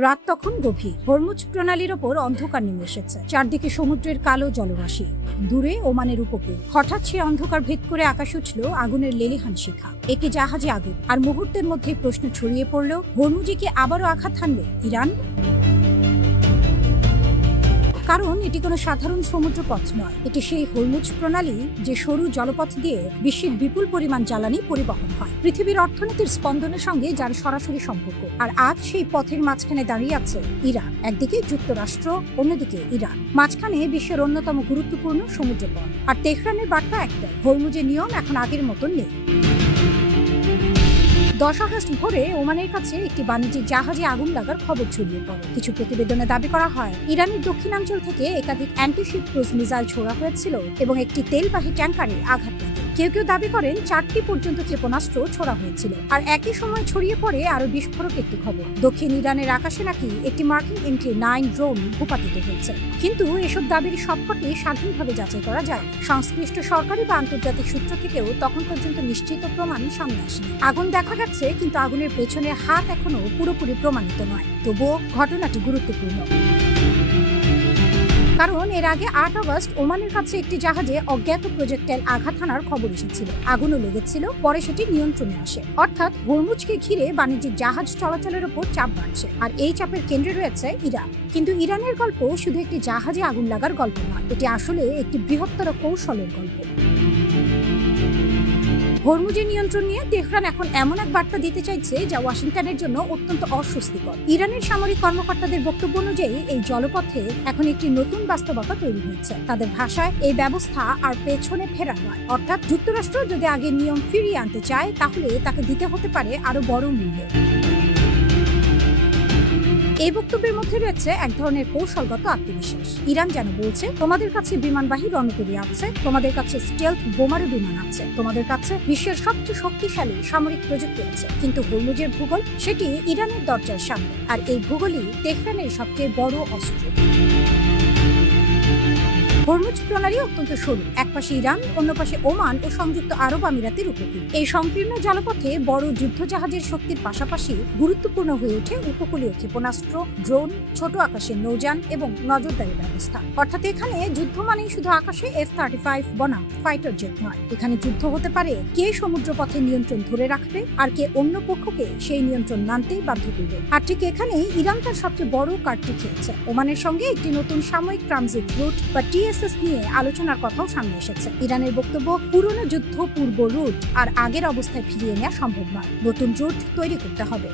রাত তখন গভীর। হরমুজ প্রণালীর ওপর অন্ধকার নেমে এসেছে। চারদিকে সমুদ্রের কালো জলরাশি, দূরে ওমানের উপকূল। হঠাৎ সে অন্ধকার ভেদ করে আকাশে উঠল আগুনের লেলিহান শিখা। একটি জাহাজে আগুন, আর মুহূর্তের মধ্যেই প্রশ্ন ছড়িয়ে পড়ল, হরমুজে কি আবারও আঘাত হানবে ইরান? কারণ এটি কোনো সাধারণ সমুদ্র পথ নয়, এটি সেই হরমুজ প্রণালী যে সরু জলপথ দিয়ে বিশ্বের বিপুল পরিমাণ জ্বালানি পরিবহন হয়, পৃথিবীর অর্থনীতির স্পন্দনের সঙ্গে যার সরাসরি সম্পর্ক। আর আজ সেই পথের মাঝখানে দাঁড়িয়ে আছে ইরান। একদিকে যুক্তরাষ্ট্র, অন্যদিকে ইরান। মাঝখানে বিশ্বের অন্যতম গুরুত্বপূর্ণ সমুদ্র পথ। আর তেহরানের বার্তা একটাই, হরমুজের নিয়ম এখন আগের মতন নেই। 10 আগস্ট ভোরে ওমানের কাছে একটি বাণিজ্যিক জাহাজে আগুন লাগার খবর ছড়িয়ে পড়ে। কিছু প্রতিবেদনে দাবি করা হয়, ইরানের দক্ষিণাঞ্চল থেকে একাধিক অ্যান্টিশিপ ক্রুজ মিসাইল ছোড়া হয়েছিল এবং একটি তেলবাহী ট্যাঙ্কারে আঘাত লাগে। কেউ কেউ দাবি করেন 4টি পর্যন্ত ক্ষেপণাস্ত্র ছোড়া হয়েছিল। আর একই সময় ছড়িয়ে পড়ে আরো বিস্ফোরক একটি খবর, দক্ষিণ ইরানের আকাশে নাকি একটি মার্কিন MK9 ড্রোন ভূপাতিত হয়েছে। কিন্তু এসব দাবির সবকটি স্বাধীনভাবে যাচাই করা যায়। সংশ্লিষ্ট সরকারি বা আন্তর্জাতিক সূত্র থেকেও তখন পর্যন্ত নিশ্চিত প্রমাণ সামনে আসেনি। আগুন দেখা গেছে, কিন্তু আগুনের পেছনের হাত এখনো পুরোপুরি প্রমাণিত নয়। তবুও ঘটনাটি গুরুত্বপূর্ণ, কারণ এর আগে 8 আগস্ট ওমানের কাছে একটি জাহাজে অজ্ঞাত প্রজেক্টাইল আঘাত হানার খবর এসেছিল। আগুনও লেগেছিল, পরে সেটি নিয়ন্ত্রণে আসে। অর্থাৎ হরমুজকে ঘিরে বাণিজ্যিক জাহাজ চলাচলের উপর চাপ বাড়ছে, আর এই চাপের কেন্দ্রে রয়েছে ইরান। কিন্তু ইরানের গল্প শুধু একটি জাহাজে আগুন লাগার গল্প নয়, এটি আসলে একটি বৃহত্তর কৌশলের গল্প। হরমুজের নিয়ন্ত্রণ নিয়ে তেহরান এখন এমন এক বার্তা দিতে চাইছে যা ওয়াশিংটনের জন্য অত্যন্ত অস্বস্তিকর। ইরানের সামরিক কর্মকর্তাদের বক্তব্য অনুযায়ী এই জলপথে এখন একটি নতুন বাস্তবতা তৈরি হয়েছে। তাদের ভাষায় এই ব্যবস্থা আর পেছনে ফেরা নয়। অর্থাৎ যুক্তরাষ্ট্র যদি আগের নিয়ম ফিরিয়ে আনতে চায়, তাহলে তাকে দিতে হতে পারে আরো বড় মূল্য। এই বক্তব্যের মধ্যে রয়েছে এক ধরনের কৌশলগত আত্মবিশ্বাস। ইরান যেন বলছে, তোমাদের কাছে বিমানবাহী রণতরী আছে, তোমাদের কাছে স্টেলথ বোমারু বিমান আছে, তোমাদের কাছে বিশ্বের সবচেয়ে শক্তিশালী সামরিক প্রযুক্তি আছে, কিন্তু হরমুজের ভূগোল সেটি ইরানের দরজার সামনে। আর এই ভূগোলই তেহরানের সবচেয়ে বড় অস্ত্র। হরমুজ প্রণালী অত্যন্ত সরু, একপাশে ইরান, অন্য পাশে ওমান ও সংযুক্ত আরব আমিরাতের উপকূল। এই সংকীর্ণ জলপথে বড় যুদ্ধজাহাজের শক্তির পাশাপাশি গুরুত্বপূর্ণ হয়ে ওঠে উপকূলীয় ক্ষেপণাস্ত্র, ড্রোন, ছোট আকাশের নৌযান এবং নজরদারি ব্যবস্থা। অর্থাৎ এখানে যুদ্ধ মানেই শুধু আকাশে F-35 বনাম ফাইটার জেট নয়, এখানে যুদ্ধ হতে পারে কে সমুদ্রপথে নিয়ন্ত্রণ ধরে রাখবে আর কে অন্য পক্ষকে সেই নিয়ন্ত্রণ মানতেই বাধ্য করবে। আর ঠিক এখানেই ইরান তার সবচেয়ে বড় কার্ডটি খেলছে। ওমানের সঙ্গে একটি নতুন সাময়িক ট্রানজিট রুট বা TSS নিয়ে আলোচনার কথাও সামনে এসেছে। ইরানের বক্তব্য, পুরনো যুদ্ধ পূর্ব রুট আর আগের অবস্থায় ফিরিয়ে নেওয়া সম্ভব নয়, নতুন রুট তৈরি করতে হবে।